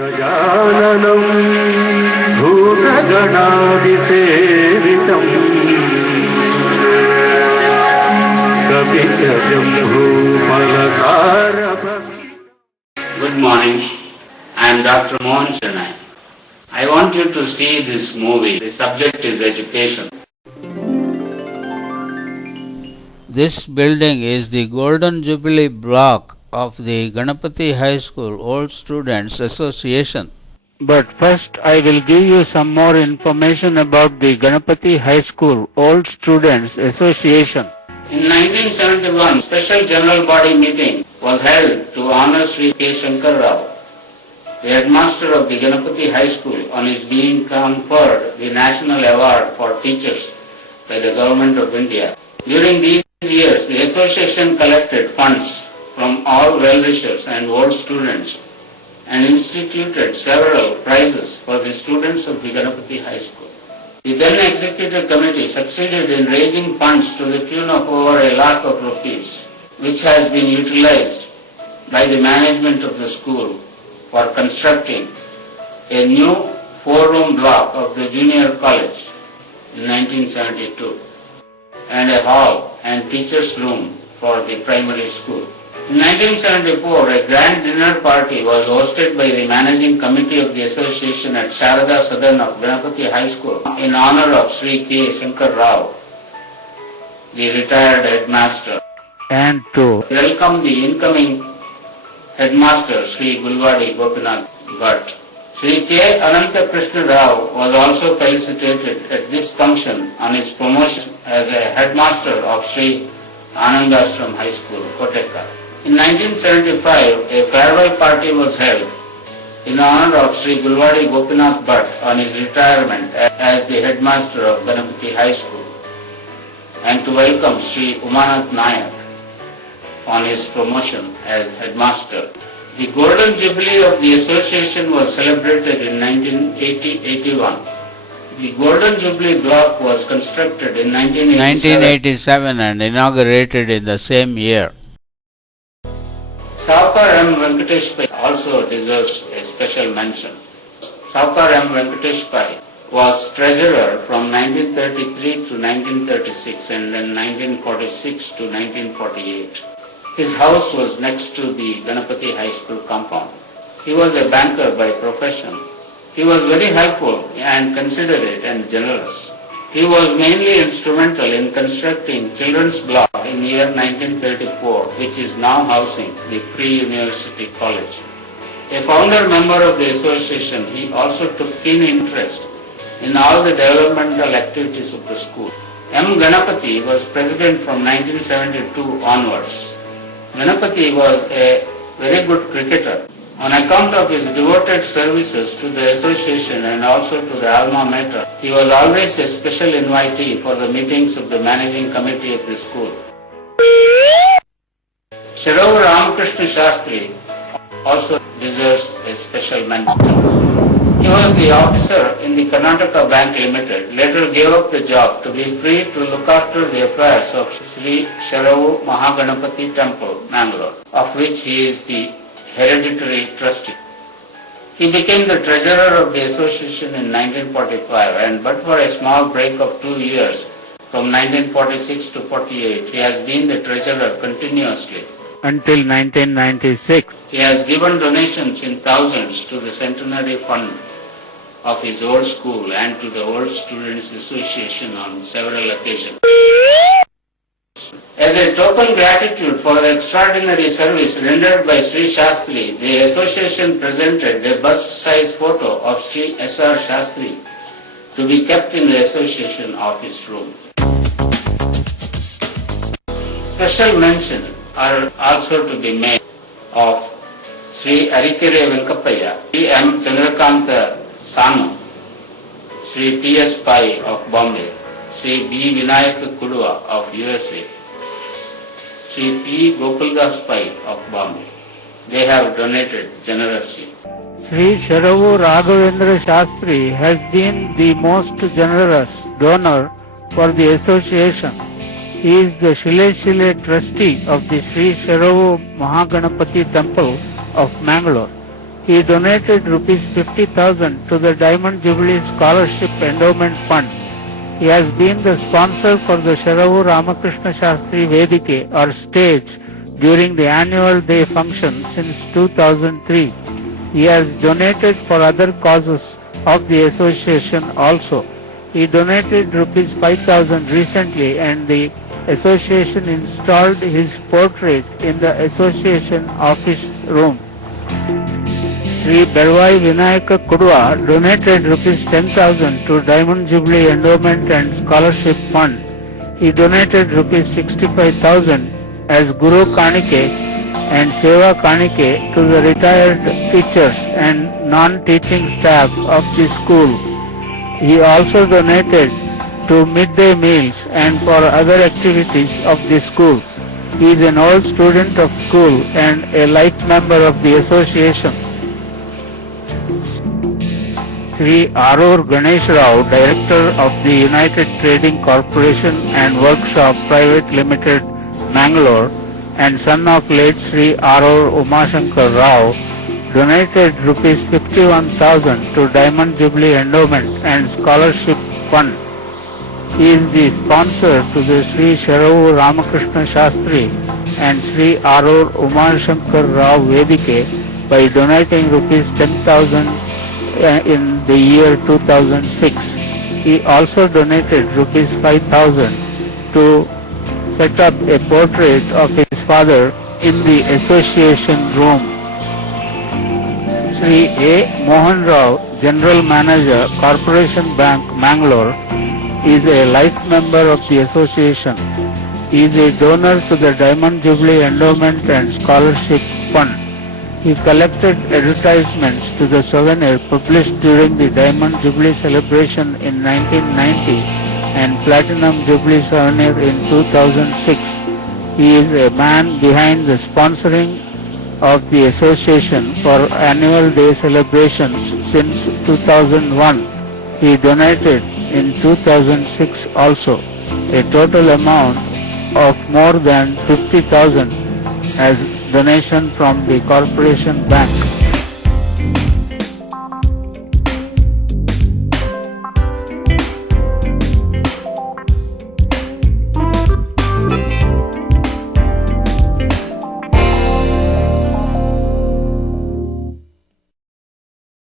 गजाननं भूतगणादिसेवितम् Good morning. I am Dr. Mohan Chennai. I want you to see this movie. The subject is education. This building is the Golden Jubilee block of the Ganapati High School Old Students Association. But first I will give you some more information about the Ganapati High School Old Students Association. In 1971, special general body meeting was held to honor Sri K. Shankar Rao, the headmaster of the Ganapati High School, on his being conferred the National Award for Teachers by the Government of India. During these years, the association collected funds from all well-wishers and old students and instituted several prizes for the students of the Ganapati High School. The then executive committee succeeded in raising funds to the tune of over ₹1 lakh, which has been utilized by the management of the school for constructing a new 4-room block of the junior college in 1972 and a hall and teachers' room for the primary school. In 1974, a grand dinner party was hosted by the managing committee of the association at Sharada Sadan of Ganapati High School in honor of Sri K. Shankar Rao, the retired headmaster, and to welcome the incoming headmaster Sri Gulwadi Gopinath Bhatt. Sri K. Ananta Krishna Rao was also felicitated at this function on his promotion as a headmaster of Sri Anandashram High School, Koteka. In 1975, a farewell party was held in honor of Sri Gulwadi Gopinath Bhatt on his retirement as the headmaster of Ganapati High School and to welcome Sri Umanath Nayak on his promotion as headmaster. The Golden Jubilee of the association was celebrated in 1980-81. The Golden Jubilee block was constructed in 1987 and inaugurated in the same year. Saukar M. Venkatesh Pai also deserves a special mention. Saukar M. Venkatesh Pai was treasurer from 1933 to 1936 and then 1946 to 1948. His house was next to the Ganapati High School compound. He was a banker by profession. He was very helpful and considerate and generous. He was mainly instrumental in constructing children's block in year 1934, which is now housing the Pre-University College. A founder member of the association, he also took keen interest in all the developmental activities of the school. M. Ganapati was president from 1972 onwards. Ganapati was a very good cricketer. On account of his devoted services to the association and also to the alma mater, he was always a special invitee for the meetings of the managing committee of the school. Sharav Ramakrishna Shastri also deserves a special mention. He was the officer in the Karnataka Bank Limited, later gave up the job to be free to look after the affairs of Sri Sharavu Mahaganapati Temple, Mangalore, of which he is the hereditary trustee. He became the treasurer of the association in 1945 and but for a small break of 2 years from 1946 to 48, he has been the treasurer continuously. Until 1996. He has given donations in thousands to the centenary fund of his old school and to the Old Students Association on several occasions. As a token gratitude for the extraordinary service rendered by Sri Shastri, the association presented a bust-size photo of Sri S.R. Shastri to be kept in the association office room. Special mention are also to be made of Sri Arikere Venkapaya, Sri M. Chandrakanta Sanu, Sri P.S. Pai of Bombay, Sri B. Vinayak Kudua of USA, Sri P. Gopaldas Pai of Bombay. They have donated generously. Sri Sharavu Raghavendra Shastri has been the most generous donor for the association. He is the Shile Shile trustee of the Sri Sharavu Mahaganapati Temple of Mangalore. He donated rupees 50,000 to the Diamond Jubilee Scholarship Endowment Fund. He has been the sponsor for the Sharavu Ramakrishna Shastri Vedike or stage during the annual day function since 2003. He has donated for other causes of the association also. He donated rupees 5,000 recently and the association installed his portrait in the association office room. Sri Bervai Vinayaka Kudwa donated rupees 10,000 to Diamond Jubilee Endowment and Scholarship Fund. He donated rupees 65,000 as Guru Kanike and Seva Kanike to the retired teachers and non-teaching staff of the school. He also donated to midday meals and for other activities of the school. He is an old student of school and a life member of the association. Sri Arur Ganesh Rao, Director of the United Trading Corporation and Workshop Private Limited, Mangalore, and son of late Sri Arur Umashankar Rao, donated rupees 51,000 to Diamond Jubilee Endowment and Scholarship Fund. He is the sponsor to the Sri Sharavu Ramakrishna Shastri and Sri Arur Umashankar Rao Vedike by donating rupees 10,000 in the year 2006. He also donated rupees 5,000 to set up a portrait of his father in the association room. Sri A. Mohan Rao, General Manager, Corporation Bank, Mangalore, is a life member of the association. He is a donor to the Diamond Jubilee Endowment and Scholarship Fund. He collected advertisements to the souvenir published during the Diamond Jubilee celebration in 1990 and Platinum Jubilee souvenir in 2006. He is a man behind the sponsoring of the association for annual day celebrations since 2001. He donated in 2006 also. A total amount of more than 50,000 as donation from the Corporation Bank.